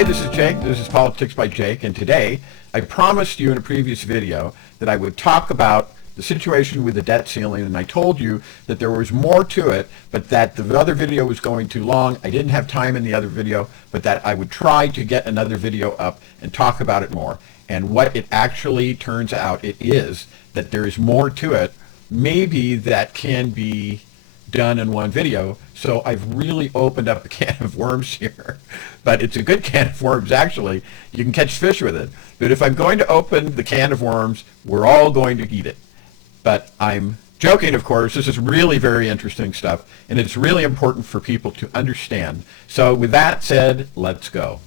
Hi, this is Jake. This is Politics by Jake, and today I promised you in a previous video that I would talk about the situation with the debt ceiling, and I told you that there was more to it, but that the other video was going too long. I didn't have time in the other video, but that I would try to get another video up and talk about it more. And what it actually turns out it is that there is more to it, maybe that can be done in one video. So I've really opened up a can of worms here, but it's a good can of worms actually. You can catch fish with it. But if I'm going to open the can of worms, we're all going to eat it. But I'm joking, of course. This is really very interesting stuff, and it's really important for people to understand. So with that said, let's go.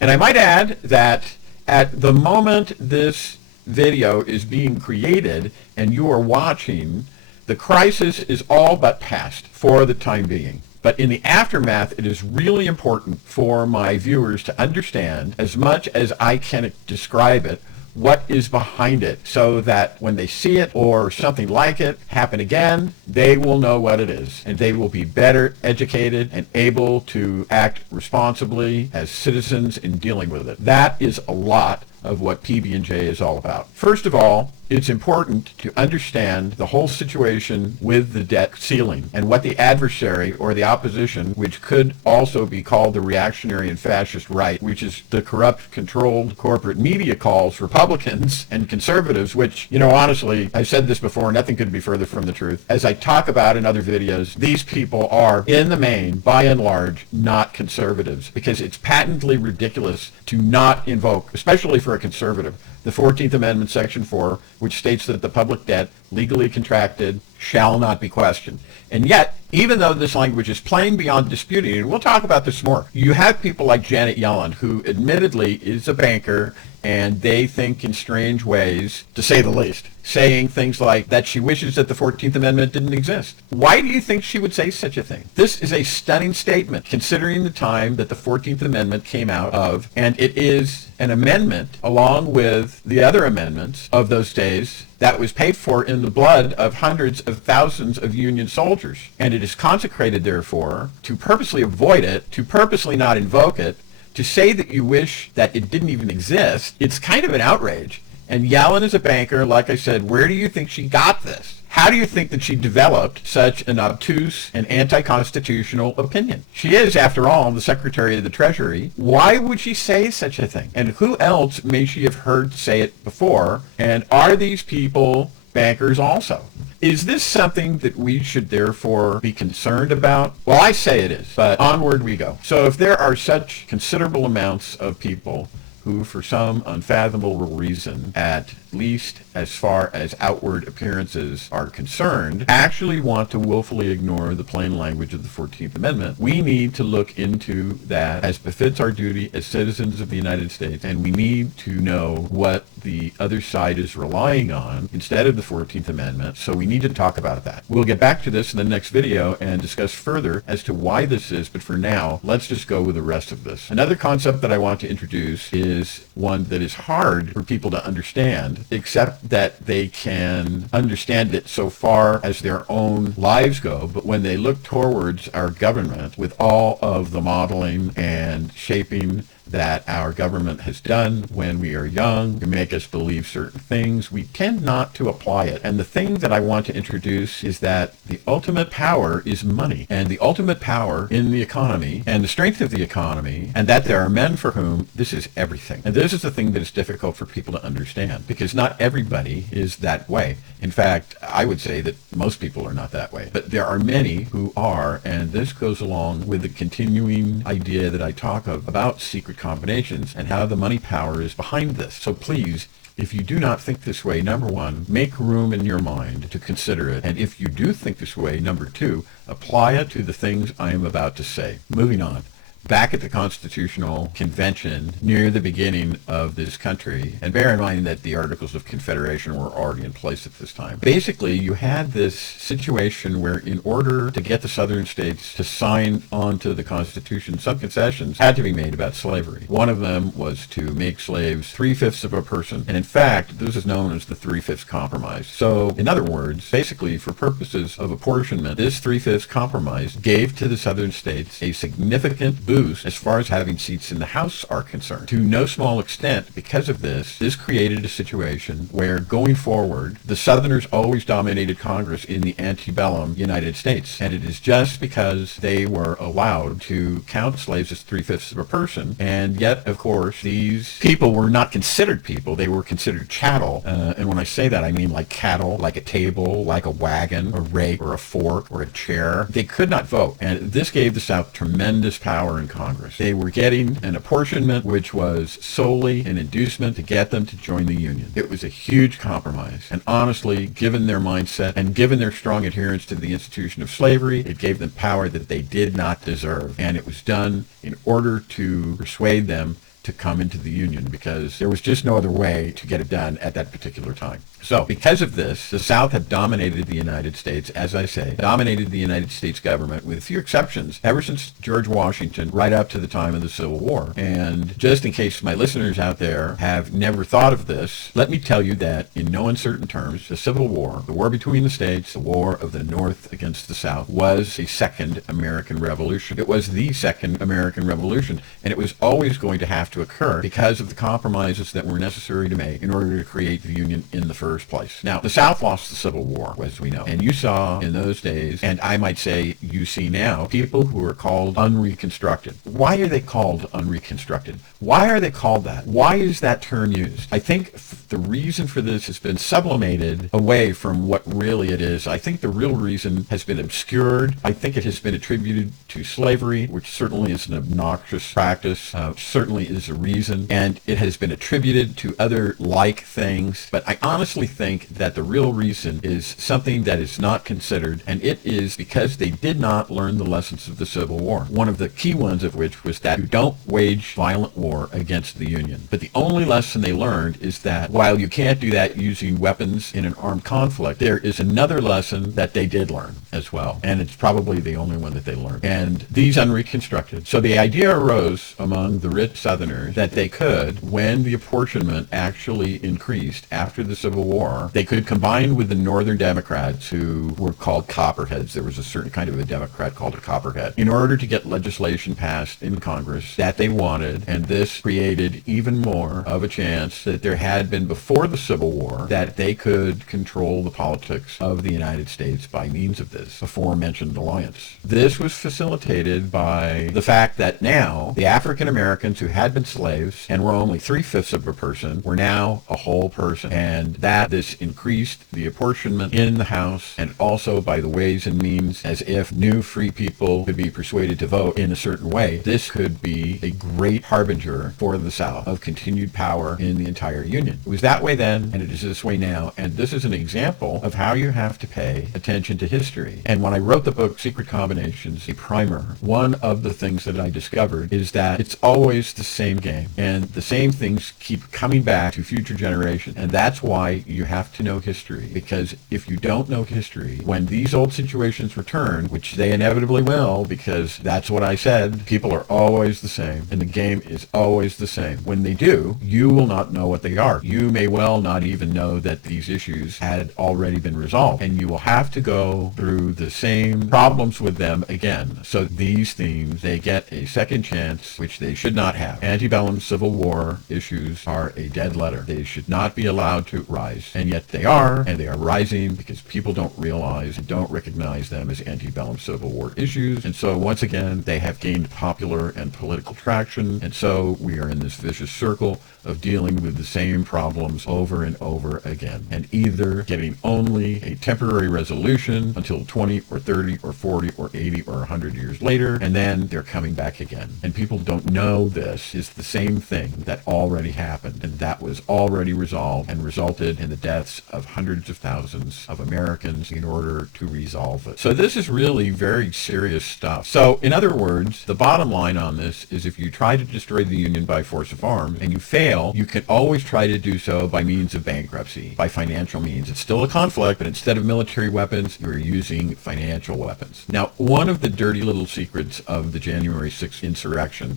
And I might add that at the moment this video is being created and you are watching, the crisis is all but past for the time being. But in the aftermath, it is really important for my viewers to understand, as much as I can describe it, what is behind it, so that when they see it or something like it happen again, they will know what it is, and they will be better educated and able to act responsibly as citizens in dealing with it. That is a lot of what PB&J is all about. First of all, it's important to understand the whole situation with the debt ceiling and what the adversary or the opposition, which could also be called the reactionary and fascist right, which is the corrupt, controlled corporate media, calls Republicans and conservatives, which, honestly, I've said this before, nothing could be further from the truth. As I talk about in other videos, these people are, in the main, by and large, not conservatives, because it's patently ridiculous to not invoke, especially for a conservative, the 14th Amendment, Section 4, which states that the public debt legally contracted shall not be questioned. And yet, even though this language is plain beyond disputing, and we'll talk about this more, you have people like Janet Yellen, who admittedly is a banker, and they think in strange ways, to say the least, saying things like that she wishes that the 14th Amendment didn't exist. Why do you think she would say such a thing? This is a stunning statement, considering the time that the 14th Amendment came out of, and it is an amendment, along with the other amendments of those days, that was paid for in the blood of hundreds of thousands of Union soldiers. And it is consecrated, therefore, to purposely avoid it, to purposely not invoke it, to say that you wish that it didn't even exist. It's kind of an outrage. And Yellen is a banker, like I said. Where do you think she got this? How do you think that she developed such an obtuse and anti-constitutional opinion? She is, after all, the Secretary of the Treasury. Why would she say such a thing? And who else may she have heard say it before? And are these people bankers also? Is this something that we should therefore be concerned about? Well, I say it is, but onward we go. So if there are such considerable amounts of people who, for some unfathomable reason, at least as far as outward appearances are concerned, actually want to willfully ignore the plain language of the 14th Amendment, we need to look into that as befits our duty as citizens of the United States, and we need to know what the other side is relying on instead of the 14th Amendment, so we need to talk about that. We'll get back to this in the next video and discuss further as to why this is, but for now, let's just go with the rest of this. Another concept that I want to introduce is one that is hard for people to understand, except that they can understand it so far as their own lives go. But when they look towards our government, with all of the modeling and shaping that our government has done when we are young to make us believe certain things, we tend not to apply it. And the thing that I want to introduce is that the ultimate power is money, and the ultimate power in the economy and the strength of the economy, and that there are men for whom this is everything. And this is the thing that is difficult for people to understand, because not everybody is that way. In fact, I would say that most people are not that way, but there are many who are, and this goes along with the continuing idea that I talk of about secret combinations and how the money power is behind this. So please, if you do not think this way, number one, make room in your mind to consider it. And if you do think this way, number two, apply it to the things I am about to say. Moving on. Back at the Constitutional Convention near the beginning of this country, and bear in mind that the Articles of Confederation were already in place at this time. Basically, you had this situation where in order to get the southern states to sign onto the Constitution, some concessions had to be made about slavery. One of them was to make slaves 3/5 of a person, and in fact, this is known as the 3/5 Compromise. So, in other words, basically for purposes of apportionment, this 3/5 Compromise gave to the southern states a significant boost as far as having seats in the House are concerned. To no small extent, because of this created a situation where going forward, the Southerners always dominated Congress in the antebellum United States. And it is just because they were allowed to count slaves as 3/5 of a person. And yet, of course, these people were not considered people. They were considered chattel. And when I say that, I mean like cattle, like a table, like a wagon, a rake, or a fork, or a chair. They could not vote. And this gave the South tremendous power in Congress. They were getting an apportionment which was solely an inducement to get them to join the Union. It was a huge compromise. And honestly, given their mindset and given their strong adherence to the institution of slavery, it gave them power that they did not deserve. And it was done in order to persuade them to come into the Union, because there was just no other way to get it done at that particular time. So because of this, the South had dominated the United States, as I say, dominated the United States government with a few exceptions ever since George Washington right up to the time of the Civil War. And just in case my listeners out there have never thought of this, let me tell you that in no uncertain terms, the Civil War, the war between the states, the war of the North against the South, was a second American Revolution. It was the second American Revolution, and it was always going to have to occur because of the compromises that were necessary to make in order to create the Union in the first place. Now, the South lost the Civil War, as we know, and you saw in those days, and I might say you see now, people who are called unreconstructed. Why are they called unreconstructed? Why are they called that? Why is that term used? I think the reason for this has been sublimated away from what really it is. I think the real reason has been obscured. I think it has been attributed to slavery, which certainly is an obnoxious practice, certainly is a reason, and it has been attributed to other like things, but I honestly think that the real reason is something that is not considered, and it is because they did not learn the lessons of the Civil War. One of the key ones of which was that you don't wage violent war against the Union. But the only lesson they learned is that while you can't do that using weapons in an armed conflict, there is another lesson that they did learn as well, and it's probably the only one that they learned. And these unreconstructed. So the idea arose among the rich Southerners that they could, when the apportionment actually increased after the Civil War, they could combine with the Northern Democrats, who were called Copperheads. There was a certain kind of a Democrat called a Copperhead, in order to get legislation passed in Congress that they wanted. And this created even more of a chance that there had been before the Civil War, that they could control the politics of the United States by means of this aforementioned alliance. This was facilitated by the fact that now the African Americans who had been slaves and were only 3/5 of a person were now a whole person, and that this increased the apportionment in the House, and also by the ways and means, as if new free people could be persuaded to vote in a certain way. This could be a great harbinger for the South of continued power in the entire Union. It was that way then, and it is this way now, and this is an example of how you have to pay attention to history. And when I wrote the book Secret Combinations, a primer, one of the things that I discovered is that it's always the same game, and the same things keep coming back to future generations. And that's why you have to know history, because if you don't know history, when these old situations return, which they inevitably will, because that's what I said, people are always the same, and the game is always the same. When they do, you will not know what they are. You may well not even know that these issues had already been resolved, and you will have to go through the same problems with them again. So these themes, they get a second chance, which they should not have. Antebellum Civil War issues are a dead letter. They should not be allowed to rise, and yet they are, and they are rising because people don't realize and don't recognize them as antebellum Civil War issues. And so once again, they have gained popular and political traction, and so we are in this vicious circle of dealing with the same problems over and over again, and either getting only a temporary resolution until 20 or 30 or 40 or 80 or 100 years later, and then they're coming back again. And people don't know this is the same thing that already happened, and that was already resolved and resulted in the deaths of hundreds of thousands of Americans in order to resolve it. So this is really very serious stuff. So in other words, the bottom line on this is if you try to destroy the Union by force of arms and you fail fail, you can always try to do so by means of bankruptcy, by financial means. It's still a conflict, but instead of military weapons, you're using financial weapons. Now, one of the dirty little secrets of the January 6th insurrection,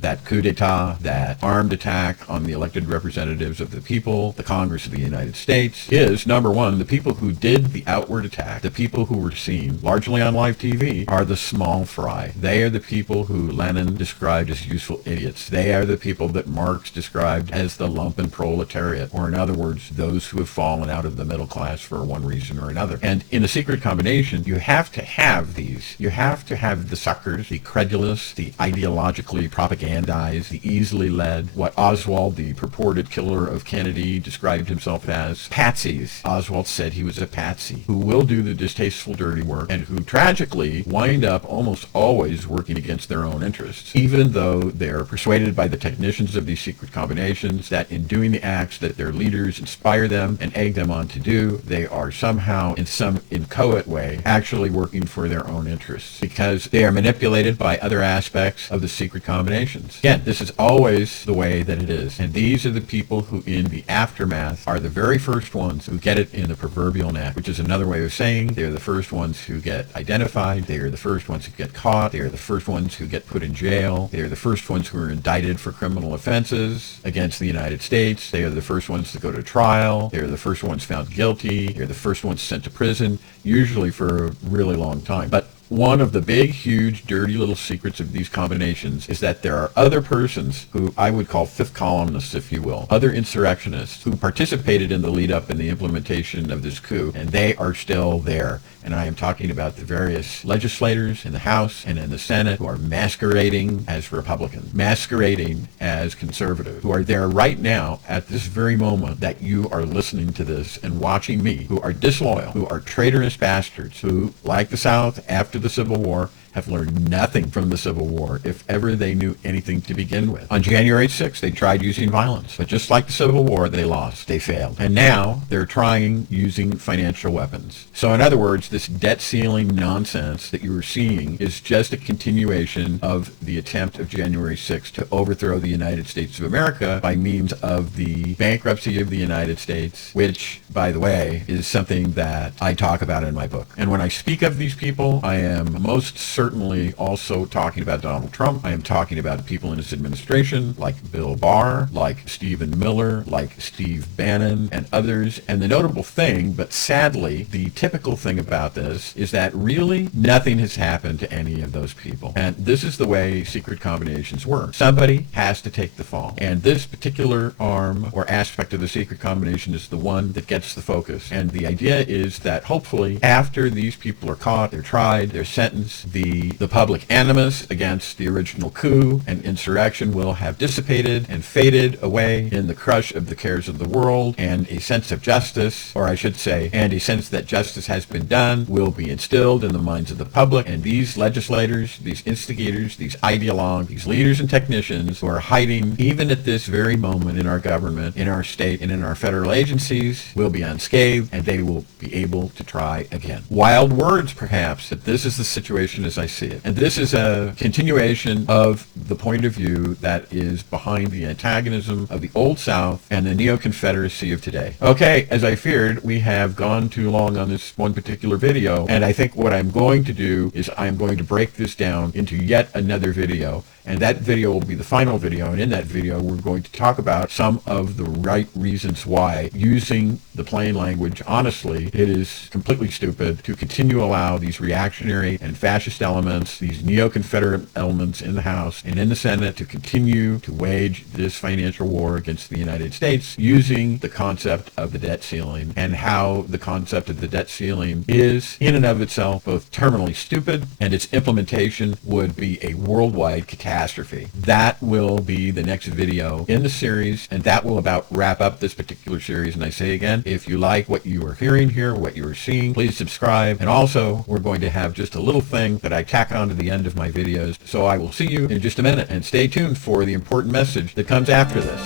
that coup d'etat, that armed attack on the elected representatives of the people, the Congress of the United States, is, number one, the people who did the outward attack, the people who were seen largely on live TV, are the small fry. They are the people who Lenin described as useful idiots. They are the people that Marx described as the lumpen proletariat, or in other words, those who have fallen out of the middle class for one reason or another. And in a secret combination, you have to have these. You have to have the suckers, the credulous, the ideologically propagandized, the easily led, what Oswald, the purported killer of Kennedy, described himself as, patsies. Oswald said he was a patsy, who will do the distasteful dirty work, and who tragically wind up almost always working against their own interests, even though they're persuaded by the technicians of these secret combinations that in doing the acts that their leaders inspire them and egg them on to do, they are somehow, in some inchoate way, actually working for their own interests, because they are manipulated by other aspects of the secret combinations. Again, this is always the way that it is, and these are the people who in the aftermath are the very first ones who get it in the proverbial net, which is another way of saying they're the first ones who get identified, they are the first ones who get caught, they are the first ones who get put in jail, they are the first ones who are indicted for criminal offenses against the United States, they are the first ones to go to trial, they are the first ones found guilty, they are the first ones sent to prison, usually for a really long time. But one of the big, huge, dirty little secrets of these combinations is that there are other persons who I would call fifth columnists, if you will, other insurrectionists who participated in the lead up and the implementation of this coup, and they are still there. And I am talking about the various legislators in the House and in the Senate who are masquerading as Republicans, masquerading as conservatives, who are there right now at this very moment that you are listening to this and watching me, who are disloyal, who are traitorous bastards, who, like the South after the Civil War, have learned nothing from the Civil War, if ever they knew anything to begin with. On January 6th, they tried using violence, but just like the Civil War, they lost. They failed. And now they're trying using financial weapons. So in other words, this debt ceiling nonsense that you are seeing is just a continuation of the attempt of January 6th to overthrow the United States of America by means of the bankruptcy of the United States, which, by the way, is something that I talk about in my book. And when I speak of these people, I am most certainly also talking about Donald Trump. I am talking about people in his administration, like Bill Barr, like Stephen Miller, like Steve Bannon, and others. And the notable thing, but sadly, the typical thing about this is that really nothing has happened to any of those people. And this is the way secret combinations work. Somebody has to take the fall. And this particular arm or aspect of the secret combination is the one that gets the focus. And the idea is that hopefully after these people are caught, they're tried, they're sentenced, the public animus against the original coup and insurrection will have dissipated and faded away in the crush of the cares of the world, and a sense of justice, or I should say, and a sense that justice has been done, will be instilled in the minds of the public. And these legislators, these instigators, these ideologues, these leaders and technicians who are hiding even at this very moment in our government, in our state, and in our federal agencies will be unscathed, and they will be able to try again. Wild words, perhaps, that this is the situation as I see it. And this is a continuation of the point of view that is behind the antagonism of the Old South and the Neo-Confederacy of today. Okay, as I feared, we have gone too long on this one particular video, and I think what I'm going to do is I'm going to break this down into yet another video. And that video will be the final video, and in that video we're going to talk about some of the right reasons why, using the plain language, honestly, it is completely stupid to continue to allow these reactionary and fascist elements, these neo-Confederate elements in the House and in the Senate to continue to wage this financial war against the United States using the concept of the debt ceiling, and how the concept of the debt ceiling is in and of itself both terminally stupid and its implementation would be a worldwide catastrophe. That will be the next video in the series, and that will about wrap up this particular series. And I say again, if you like what you are hearing here, what you are seeing, please subscribe. And also, we're going to have just a little thing that I tack on to the end of my videos. So I will see you in just a minute, and stay tuned for the important message that comes after this.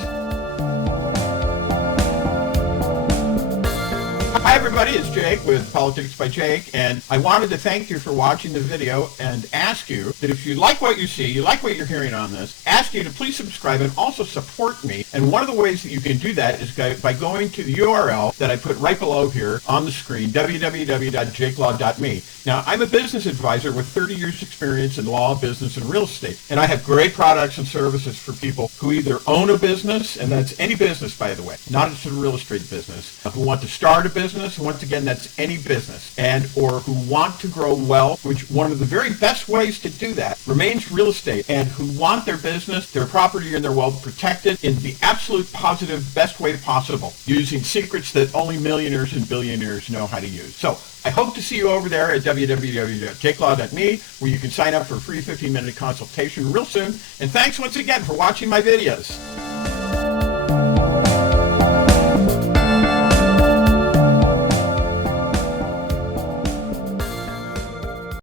Hi everybody, it's Jake with Politics by Jake, and I wanted to thank you for watching the video and ask you that if you like what you see, you like what you're hearing on this, ask you to please subscribe and also support me. And one of the ways that you can do that is by going to the URL that I put right below here on the screen, www.jakelaw.me. Now, I'm a business advisor with 30 years experience in law, business, and real estate, and I have great products and services for people who either own a business, and that's any business, by the way, not just a real estate business, who want to start a business, once again, that's any business, and or who want to grow wealth, which one of the very best ways to do that remains real estate, and who want their business, their property, and their wealth protected in the absolute positive best way possible, using secrets that only millionaires and billionaires know how to use. So I hope to see you over there at www.jakelaw.me, where you can sign up for a free 15-minute consultation real soon. And thanks once again for watching my videos.